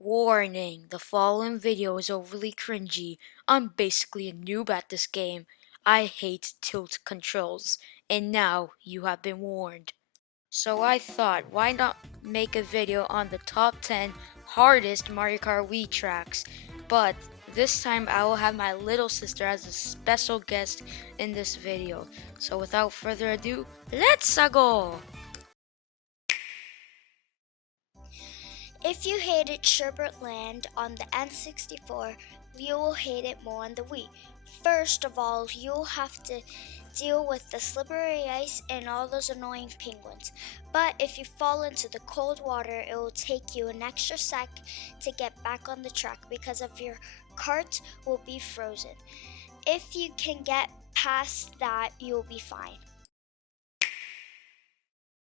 Warning, the following video is overly cringy. I'm basically a noob at this game. I hate tilt controls, and now you have been warned. So I thought, why not make a video on the top 10 hardest Mario Kart Wii tracks? But this time I will have my little sister as a special guest in this video. So without further ado, let's go! If you hated Sherbet Land on the N64, you will hate it more on the Wii. First of all, you'll have to deal with the slippery ice and all those annoying penguins. But if you fall into the cold water, it will take you an extra sec to get back on the track because of your cart will be frozen. If you can get past that, you'll be fine.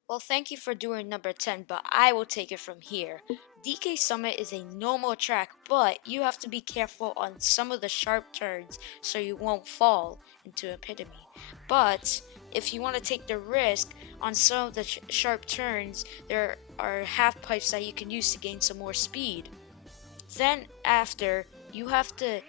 Well, thank you for doing number 10, but I will take it from here. DK Summit is a normal track, but you have to be careful on some of the sharp turns so you won't fall into epitome. But if you want to take the risk on some of the sharp turns, there are half pipes that you can use to gain some more speed. Then after, you have to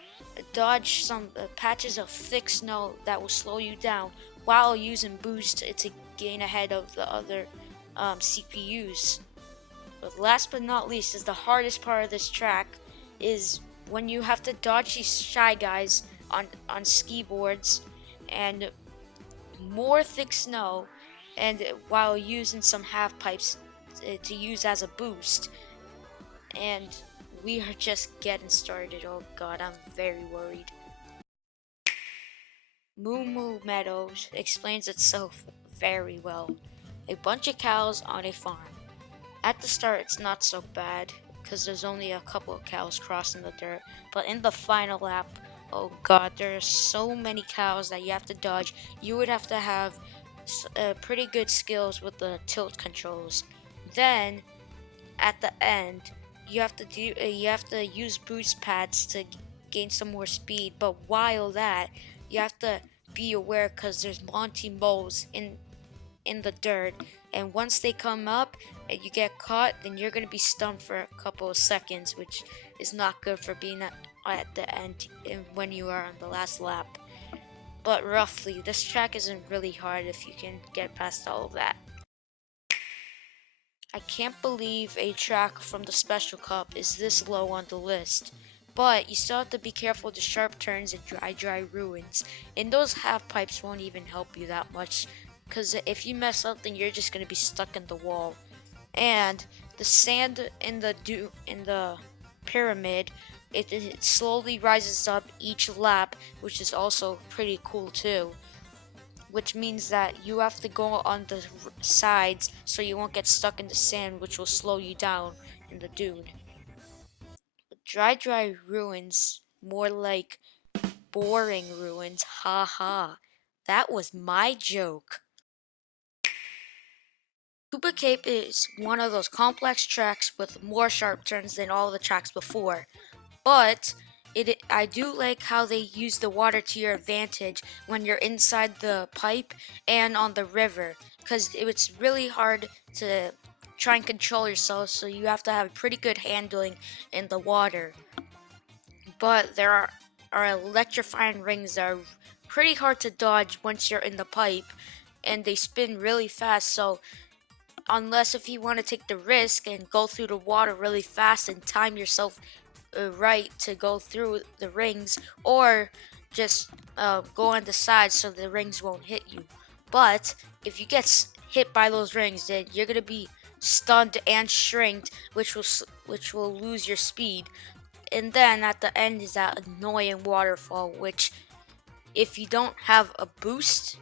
dodge some patches of thick snow that will slow you down while using boost to gain ahead of the other CPUs. But last but not least is the hardest part of this track is when you have to dodge these shy guys on ski boards and more thick snow, and while using some half pipes to use as a boost. And we are just getting started. Oh god, I'm very worried. Moo Moo Meadows explains itself very well. A bunch of cows on a farm. At the start, it's not so bad because there's only a couple of cows crossing the dirt. But in the final lap, oh god, there are so many cows that you have to dodge. You would have to have pretty good skills with the tilt controls. Then, at the end, you have to use boost pads to gain some more speed. But while that, you have to be aware because there's Monty moles in the dirt, and once they come up and you get caught, then you're gonna be stunned for a couple of seconds, which is not good for being at the end when you are on the last lap. But roughly, this track isn't really hard if you can get past all of that. I can't believe a track from the Special Cup is this low on the list. But you still have to be careful with the sharp turns and dry ruins. And those half pipes won't even help you that much, because if you mess up, then you're just going to be stuck in the wall. And the sand in the pyramid, it slowly rises up each lap, which is also pretty cool too. Which means that you have to go on the sides so you won't get stuck in the sand, which will slow you down in the dune. Dry ruins, more like boring ruins, haha. That was my joke. Koopa Cape is one of those complex tracks with more sharp turns than all the tracks before, but I do like how they use the water to your advantage when you're inside the pipe and on the river, because it's really hard to try and control yourself, so you have to have pretty good handling in the water. But there are electrifying rings that are pretty hard to dodge once you're in the pipe, and they spin really fast, so unless if you want to take the risk and go through the water really fast and time yourself right to go through the rings, or just go on the side so the rings won't hit you. But if you get hit by those rings, then you're gonna be stunned and shrinked, which will lose your speed. And then at the end is that annoying waterfall, which if you don't have a boost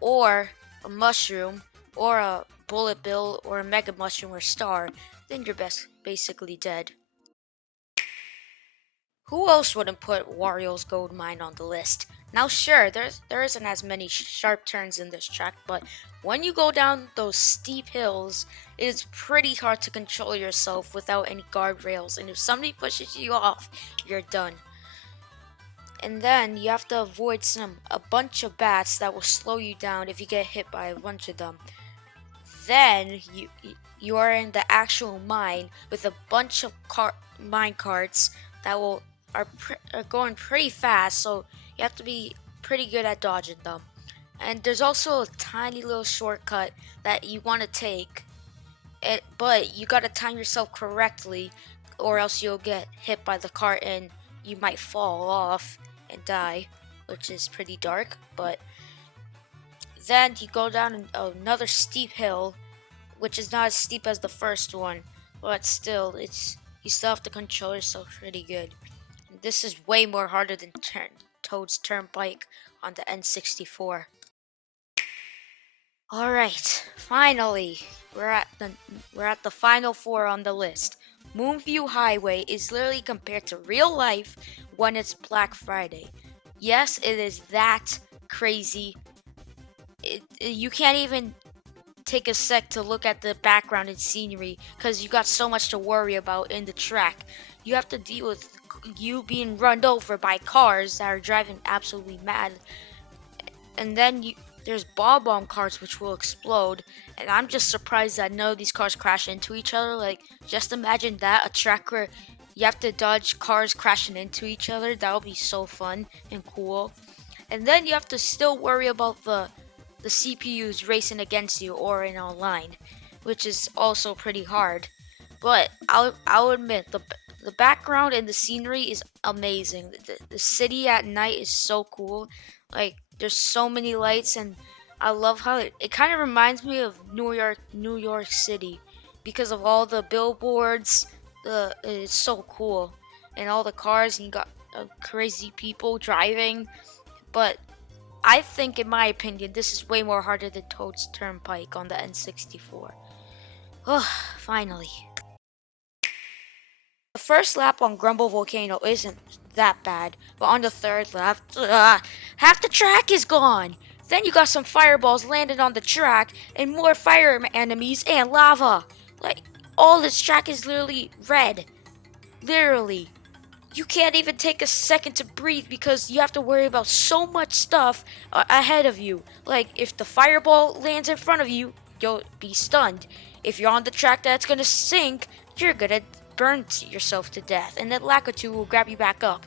or a mushroom or a bullet bill or a mega mushroom or star, then you're basically dead. Who else wouldn't put Wario's gold mine on the list? Now sure, there isn't as many sharp turns in this track, but when you go down those steep hills, it is pretty hard to control yourself without any guardrails, and if somebody pushes you off, you're done. And then you have to avoid a bunch of bats that will slow you down if you get hit by a bunch of them. then you are in the actual mine with a bunch of mine carts that are going pretty fast, so you have to be pretty good at dodging them. And there's also a tiny little shortcut that you want to take, but you gotta time yourself correctly, or else you'll get hit by the cart and you might fall off and die, which is pretty dark. But then you go down another steep hill, which is not as steep as the first one, but still, you still have to control yourself pretty good. This is way more harder than Toad's Turnpike on the N64. All right, finally, we're at the final four on the list. Moonview Highway is literally compared to real life when it's Black Friday. Yes, it is that crazy. You can't even take a sec to look at the background and scenery because you got so much to worry about in the track. You have to deal with you being run over by cars that are driving absolutely mad, and then there's ball bomb cars which will explode, and I'm just surprised that none of these cars crash into each other. Like, just imagine that, a track where you have to dodge cars crashing into each other. That would be so fun and cool. And then you have to still worry about the CPUs racing against you or in online, which is also pretty hard. But I'll admit the background and the scenery is amazing. The city at night is so cool. Like, there's so many lights, and I love how it kind of reminds me of New York City because of all the billboards. It's so cool, and all the cars, and you got crazy people driving. But I think, in my opinion, this is way more harder than Toad's Turnpike on the N64. Oh, finally. The first lap on Grumble Volcano isn't that bad, but on the third lap, half the track is gone. Then you got some fireballs landing on the track, and more fire enemies and lava. Like, all this track is literally red. Literally. You can't even take a second to breathe because you have to worry about so much stuff ahead of you. Like, if the fireball lands in front of you, you'll be stunned. If you're on the track that's gonna sink, you're gonna burn yourself to death, and then Lakitu will grab you back up.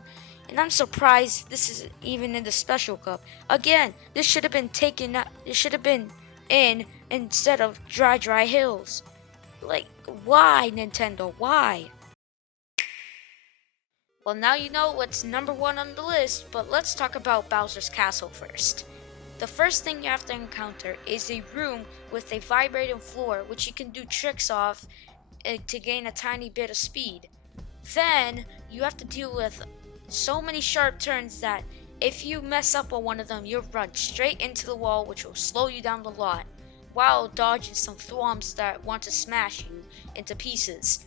And I'm surprised this is even in the special cup. Again, this should have been taken out. This should have been in instead of dry hills. Like, why, Nintendo? Why? Well, now you know what's number one on the list, but let's talk about Bowser's Castle first. The first thing you have to encounter is a room with a vibrating floor, which you can do tricks off to gain a tiny bit of speed. Then you have to deal with so many sharp turns that if you mess up on one of them, you'll run straight into the wall, which will slow you down a lot, while dodging some thwomps that want to smash you into pieces.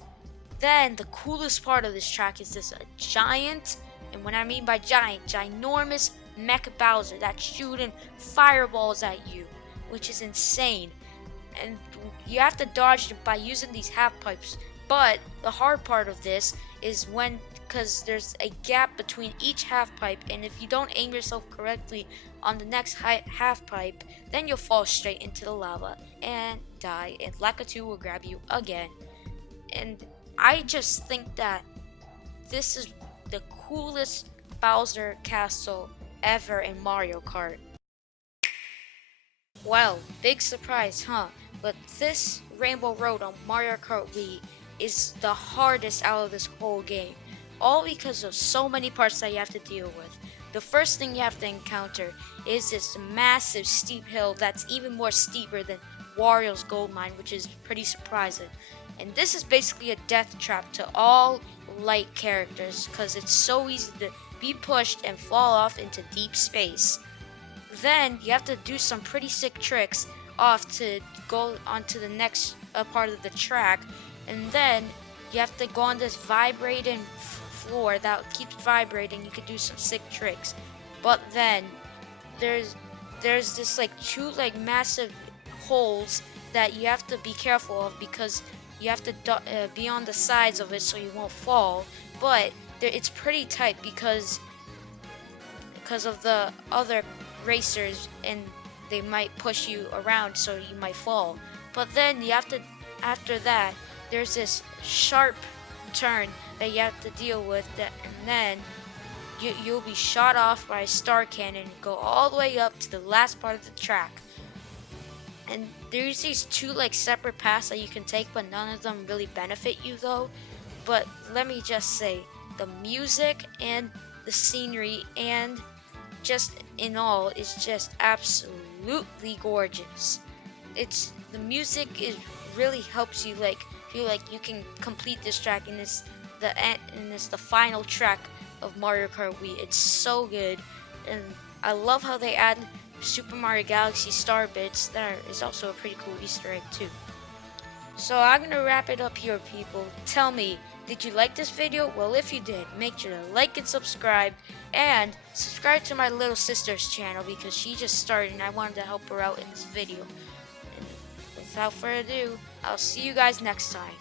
Then the coolest part of this track is this giant, and when I mean by giant, ginormous Mecha Bowser that's shooting fireballs at you, which is insane. And you have to dodge them by using these half pipes. But the hard part of this is because there's a gap between each half pipe, and if you don't aim yourself correctly on the next half pipe, then you'll fall straight into the lava and die, and Lakitu will grab you again. And I just think that this is the coolest Bowser Castle ever in Mario Kart. Well, big surprise, huh? But this Rainbow Road on Mario Kart Wii is the hardest out of this whole game. All because of so many parts that you have to deal with. The first thing you have to encounter is this massive steep hill that's even more steeper than Wario's gold mine, which is pretty surprising. And this is basically a death trap to all light characters because it's so easy to be pushed and fall off into deep space. Then you have to do some pretty sick tricks off to go onto the next part of the track, and then you have to go on this vibrating floor that keeps vibrating. You could do some sick tricks, but then there's this like two like massive holes that you have to be careful of because you have to be on the sides of it so you won't fall. But it's pretty tight because of the other racers, and they might push you around so you might fall. But then you have to, after that, there's this sharp turn that you have to deal with, and then you'll be shot off by a star cannon and go all the way up to the last part of the track. And there's these two like separate paths that you can take, but none of them really benefit you though. But let me just say, the music and the scenery and just in all is just absolutely gorgeous. It's the music is really helps you like feel like you can complete this track, and it's the final track of Mario Kart Wii. It's so good, and I love how they add Super Mario Galaxy star bits. That is also a pretty cool Easter egg too. So I'm gonna wrap it up here, people. Tell me, did you like this video? Well, if you did, make sure to like and subscribe to my little sister's channel because she just started and I wanted to help her out in this video. And without further ado, I'll see you guys next time.